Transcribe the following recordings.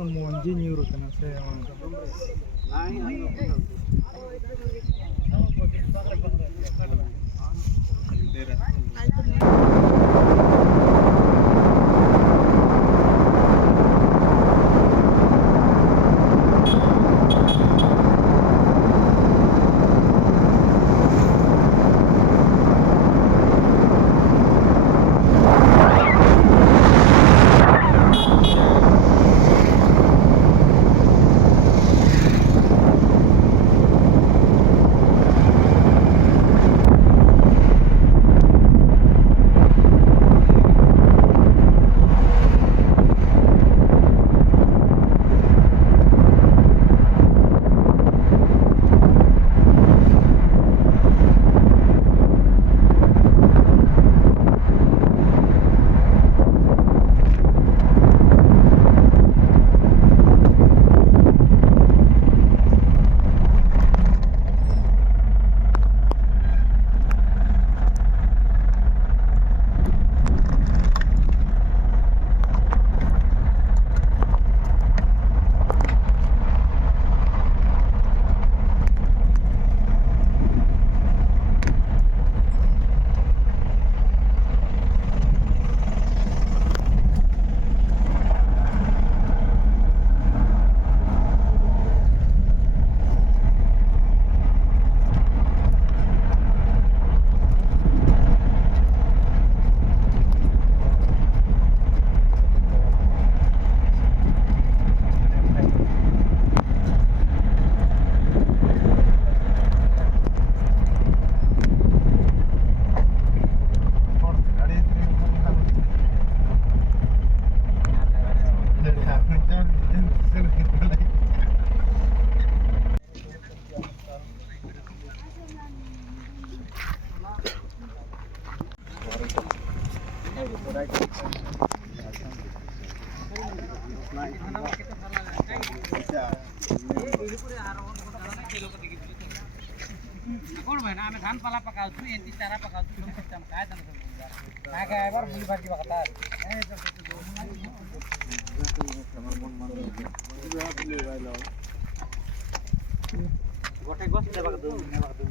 Monji nyuruh kena saya. कौन भाई ना हमें धान पाला पकाओ तू एंटी चारा पकाओ तू सब सिस्टम काय जानो काय काय बार बुली बार की बकता ए गोटे गोस देबा दो नेबा दो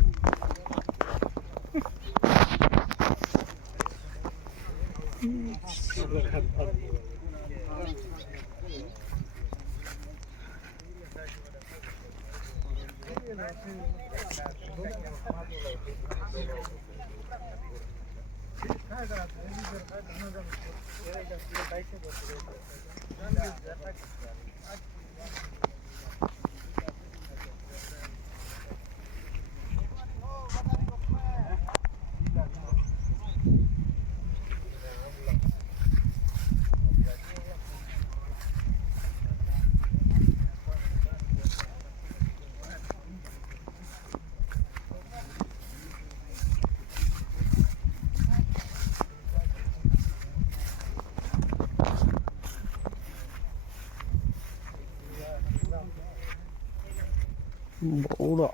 बड़ा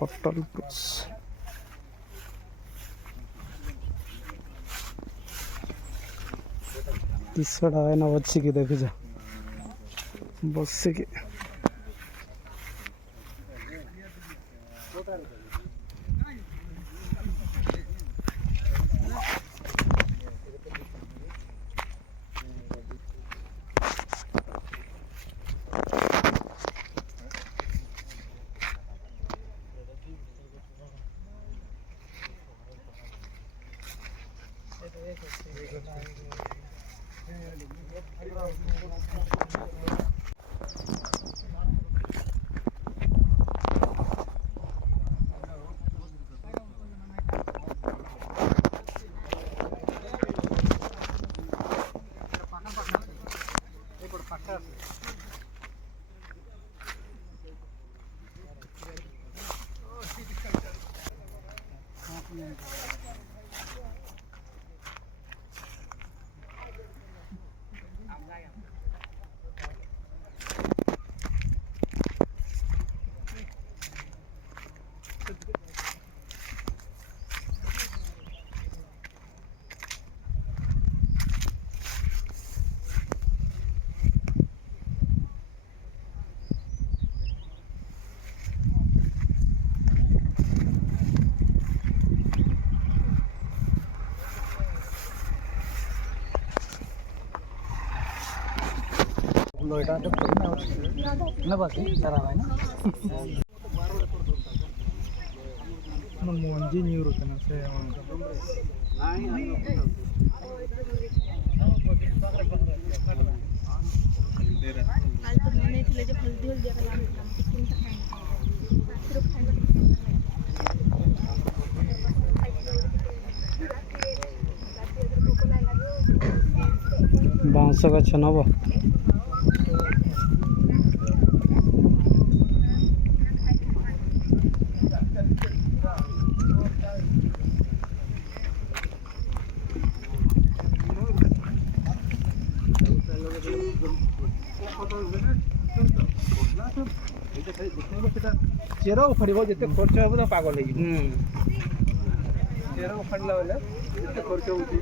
बटल प्रेस तीसरा है ना बच्ची की देखी जा बस की এটা তো করি না বস সারা ভাই না ಮುಂಜಿ ನೀರು ಇರುತ್ತಾನೆ ಸೇವ आज तो मैंने इसलिए जो हल्दी हल्दी का नाम था चिकन का खाना सिर्फ खाना ବାଉଁଶ ଗଛ ନବ ଚେର ଉଖାଡ଼ିବ ଯେତେ ଖର୍ଚ୍ଚ ହେବ ତ ପାଗଳ ହେଇଯିବ ଚେର ଉଖାଡ଼ିଲା ବେଳେ ଯେତେ ଖର୍ଚ୍ଚ ହେଉଛି